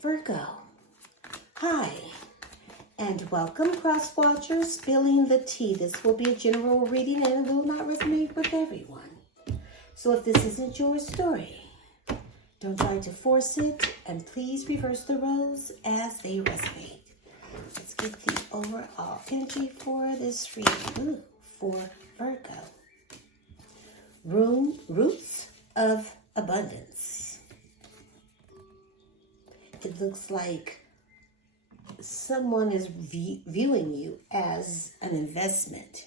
Virgo. Hi, and welcome, cross watchers. Spilling the tea. This will be a general reading and it will not resonate with everyone. So if this isn't your story, don't try to force it, and please reverse the roles as they resonate. Let's get the overall energy for this reading for Virgo. Roots of abundance. It looks like someone is viewing you as an investment,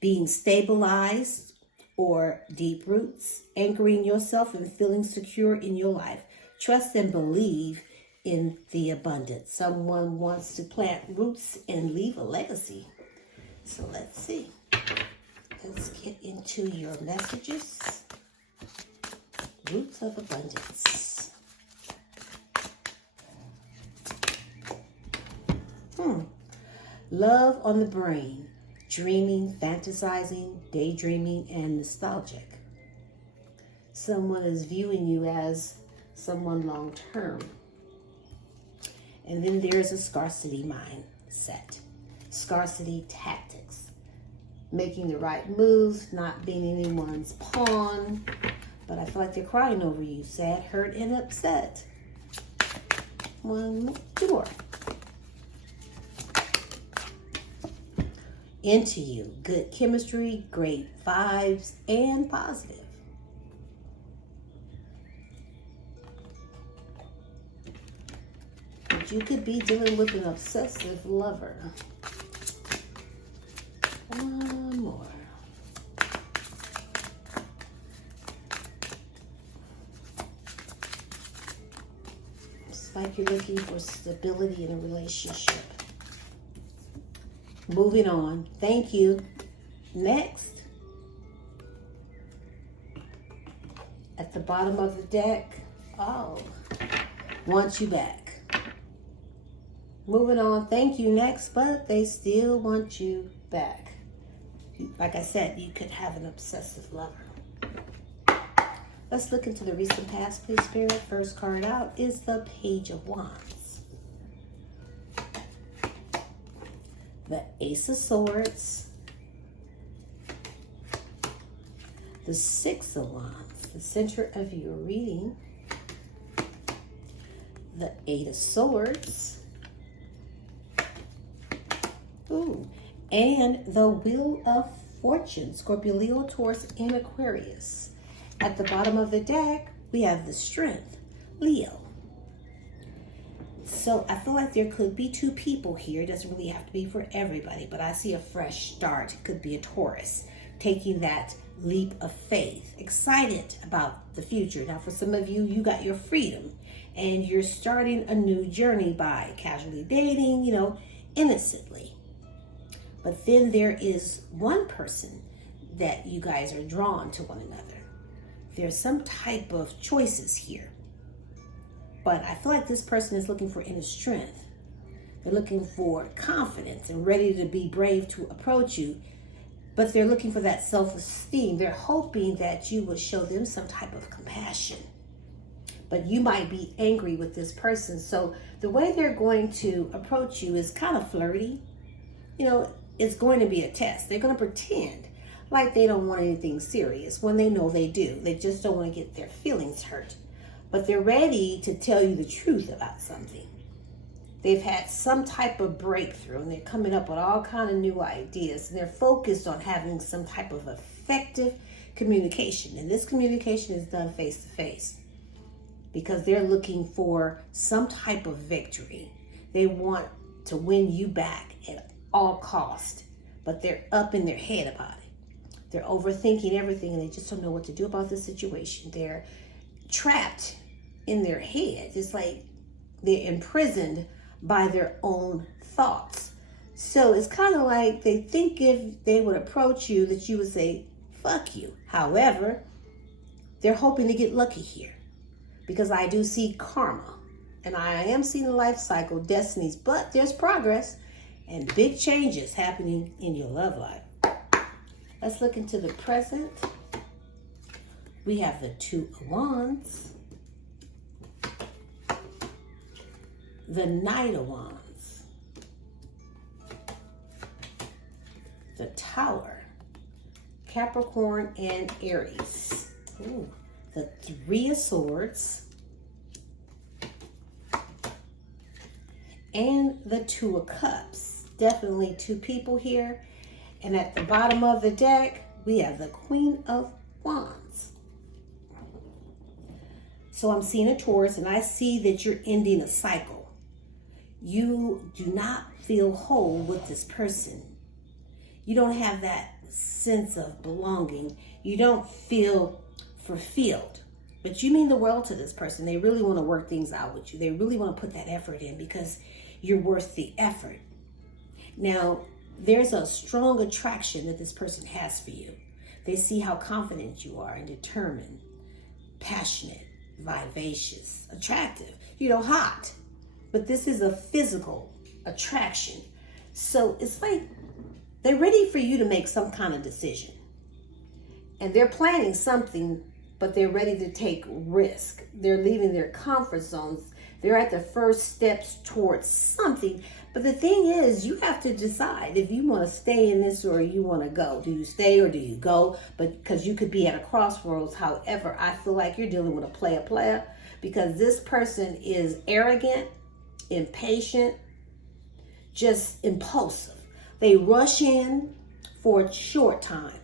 being stabilized or deep roots, anchoring yourself and feeling secure in your life. Trust and believe in the abundance. Someone wants to plant roots and leave a legacy. So let's see. Let's get into your messages. Roots of abundance. Love on the brain, dreaming, fantasizing, daydreaming, and nostalgic. Someone is viewing you as someone long-term. And then there's a scarcity mindset, scarcity tactics, making the right moves, not being anyone's pawn. But I feel like they're crying over you, sad, hurt, and upset. Two more. Into you, good chemistry, great vibes, and positive. But you could be dealing with an obsessive lover. One more. It's like you're looking for stability in a relationship. Moving on. Thank you. Next. At the bottom of the deck. Want you back. Moving on. Thank you. Next. But they still want you back. Like I said, you could have an obsessive lover. Let's look into the recent past, please, Spirit. First card out is the Page of Wands. The Ace of Swords, the Six of Wands, the center of your reading, the Eight of Swords, and the Wheel of Fortune, Scorpio, Leo, Taurus, and Aquarius. At the bottom of the deck, we have the Strength, Leo. So I feel like there could be two people here. It doesn't really have to be for everybody, but I see a fresh start. It could be a Taurus taking that leap of faith, excited about the future. Now, for some of you, you got your freedom and you're starting a new journey by casually dating, innocently. But then there is one person that you guys are drawn to one another. There's some type of choices here. But I feel like this person is looking for inner strength. They're looking for confidence and ready to be brave to approach you. But they're looking for that self-esteem. They're hoping that you will show them some type of compassion. But you might be angry with this person. So the way they're going to approach you is kind of flirty. It's going to be a test. They're going to pretend like they don't want anything serious when they know they do. They just don't want to get their feelings hurt. But they're ready to tell you the truth about something. They've had some type of breakthrough and they're coming up with all kind of new ideas. And they're focused on having some type of effective communication. And this communication is done face to face because they're looking for some type of victory. They want to win you back at all cost, but they're up in their head about it. They're overthinking everything and they just don't know what to do about the situation. They're trapped in their head. It's like they're imprisoned by their own thoughts. So it's kind of like they think if they would approach you that you would say, fuck you. However, they're hoping to get lucky here because I do see karma and I am seeing a life cycle, destinies, but there's progress and big changes happening in your love life. Let's look into the present. We have the Two of Wands, the Knight of Wands, the Tower, Capricorn and Aries. Ooh, the Three of Swords, and the Two of Cups. Definitely two people here. And at the bottom of the deck, we have the Queen of Wands. So I'm seeing a Taurus, and I see that you're ending a cycle. You do not feel whole with this person. You don't have that sense of belonging. You don't feel fulfilled. But you mean the world to this person. They really want to work things out with you. They really want to put that effort in because you're worth the effort. Now, there's a strong attraction that this person has for you. They see how confident you are and determined, passionate, vivacious, attractive, hot. But this is a physical attraction. So it's like they're ready for you to make some kind of decision. And they're planning something, but they're ready to take risk. They're leaving their comfort zones. They're at the first steps towards something. But the thing is, you have to decide if you want to stay in this or you want to go. Do you stay or do you go? But because you could be at a crossroads. However, I feel like you're dealing with a player because this person is arrogant, impatient, just impulsive. They rush in for a short time.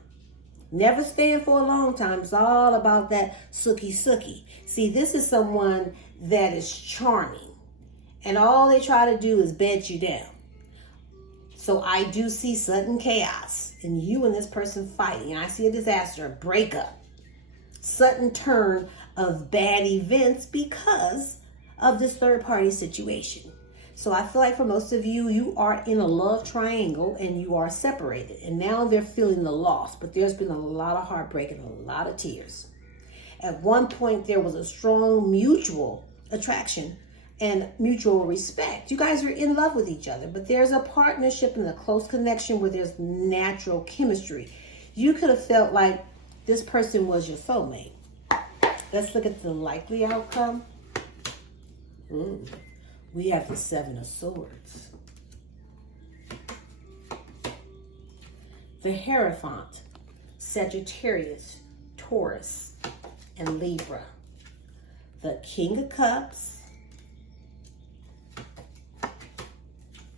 Never staying for a long time. It's all about that sookie. See, this is someone that is charming. And all they try to do is bed you down. So I do see sudden chaos. And you and this person fighting. I see a disaster, a breakup. Sudden turn of bad events because of this third party situation. So I feel like for most of you, you are in a love triangle and you are separated. And now they're feeling the loss. But there's been a lot of heartbreak and a lot of tears. At one point, there was a strong mutual attraction and mutual respect. You guys are in love with each other. But there's a partnership and a close connection where there's natural chemistry. You could have felt like this person was your soulmate. Let's look at the likely outcome. We have the Seven of Swords. The Hierophant, Sagittarius, Taurus, and Libra. The King of Cups.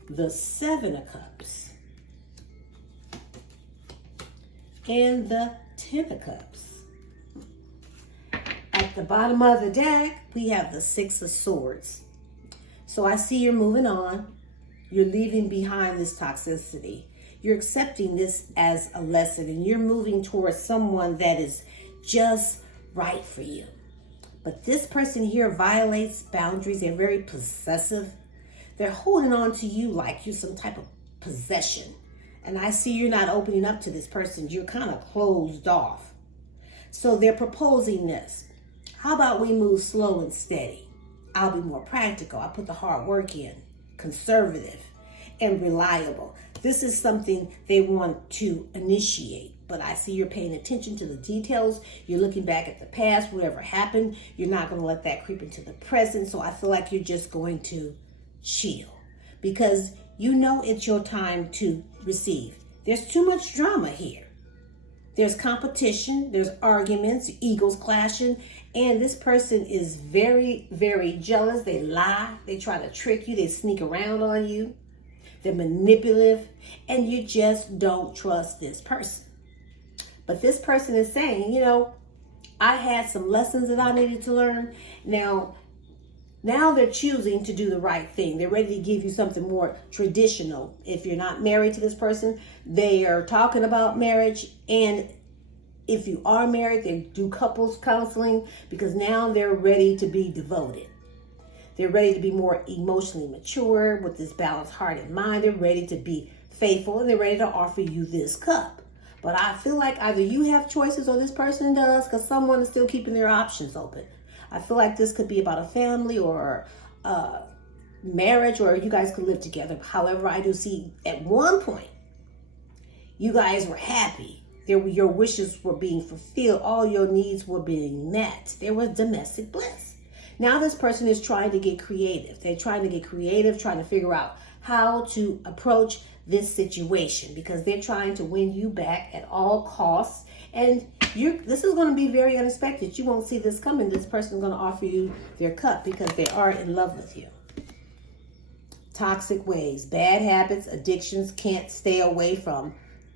The Seven of Cups. And the Ten of Cups. At the bottom of the deck, we have the Six of Swords. So I see you're moving on. You're leaving behind this toxicity. You're accepting this as a lesson and you're moving towards someone that is just right for you. But this person here violates boundaries. They're very possessive. They're holding on to you like you're some type of possession. And I see you're not opening up to this person. You're kind of closed off. So they're proposing this. How about we move slow and steady? I'll be more practical. I put the hard work in, conservative and reliable. This is something they want to initiate, but I see you're paying attention to the details. You're looking back at the past, whatever happened. You're not going to let that creep into the present. So I feel like you're just going to chill because you know it's your time to receive. There's too much drama here. There's competition, there's arguments, egos clashing, and this person is very, very jealous. They lie, they try to trick you, they sneak around on you, they're manipulative, and you just don't trust this person. But this person is saying, I had some lessons that I needed to learn. Now they're choosing to do the right thing. They're ready to give you something more traditional. If you're not married to this person, they are talking about marriage. And if you are married, they do couples counseling because now they're ready to be devoted. They're ready to be more emotionally mature with this balanced heart and mind. They're ready to be faithful and they're ready to offer you this cup. But I feel like either you have choices or this person does because someone is still keeping their options open. I feel like this could be about a family or marriage, or you guys could live together. However, I do see at one point, you guys were happy. Your wishes were being fulfilled. All your needs were being met. There was domestic bliss. Now this person is trying to get creative. They're trying to get creative, trying to figure out how to approach this situation because they're trying to win you back at all costs. And this is going to be very unexpected. You won't see this coming. This person is going to offer you their cup because they are in love with you. Toxic ways, bad habits, addictions, can't stay away from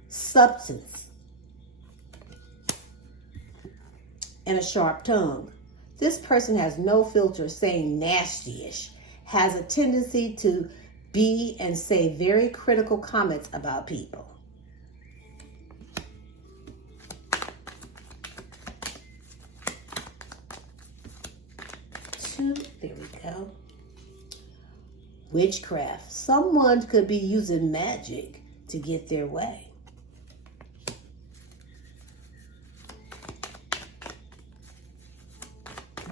substance, and a sharp tongue. This person has no filter, saying nasty-ish, has a tendency to be and say very critical comments about people. There we go. Witchcraft. Someone could be using magic to get their way.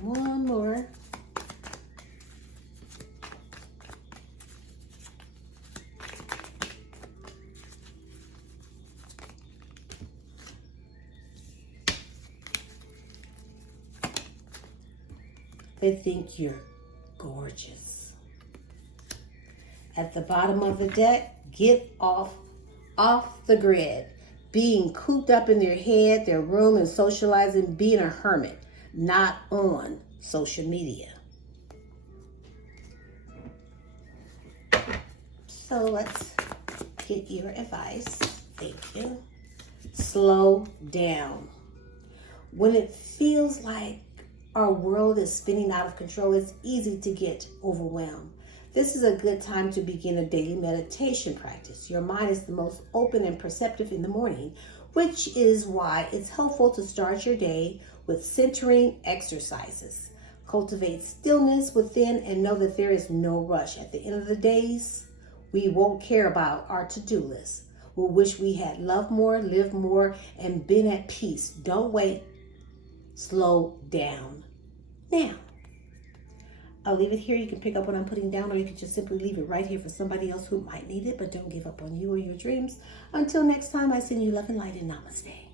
One more. They think you're gorgeous. At the bottom of the deck, get off the grid. Being cooped up in their head, their room, and socializing, being a hermit, not on social media. So let's get your advice. Thank you. Slow down. When it feels like our world is spinning out of control, it's easy to get overwhelmed. This is a good time to begin a daily meditation practice. Your mind is the most open and perceptive in the morning, which is why it's helpful to start your day with centering exercises. Cultivate stillness within and know that there is no rush. At the end of the days, we won't care about our to-do list. We'll wish we had loved more, lived more, and been at peace. Don't wait. Slow down. Now, I'll leave it here. You can pick up what I'm putting down, or you can just simply leave it right here for somebody else who might need it, but don't give up on you or your dreams. Until next time, I send you love and light, and namaste.